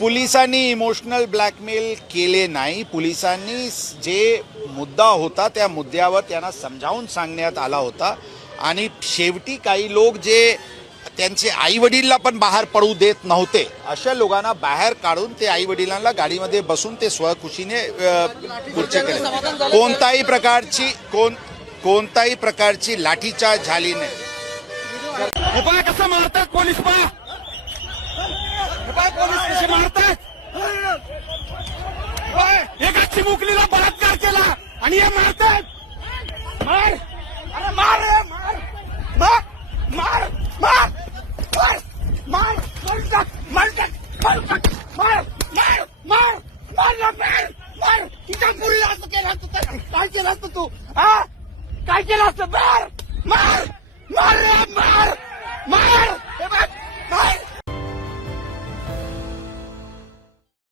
पोलिसांनी emotional blackmail केले नाही. पोलिसांनी जे मुद्दा होता त्या मुद्द्यावर त्यांना समजावून सांगण्यात आला होता आणि शेवटी काही लोक जे त्यांचे आई वडीलला पण बाहेर पडू देत नव्हते अशा लोकांना बाहेर काढून ते आई वडिलांना गाडीमध्ये बसून ते स्वखुशीने खुर्ची केले. कोणताही प्रकारची लाठीचार्ज झाली नाही. कसं मारतात पोलीस पोलीस कसे मारतात. एका चिमुकलीला बलात्कार केला आणि हे मारतात. मार अरे मार मार मार मार मार मार मार मार मार मार मार मार मार मार तिच्या मुलीला असं केलं असतं. काय केलं असतं तू? हा काय केलं असतं? मार मार मार मार मार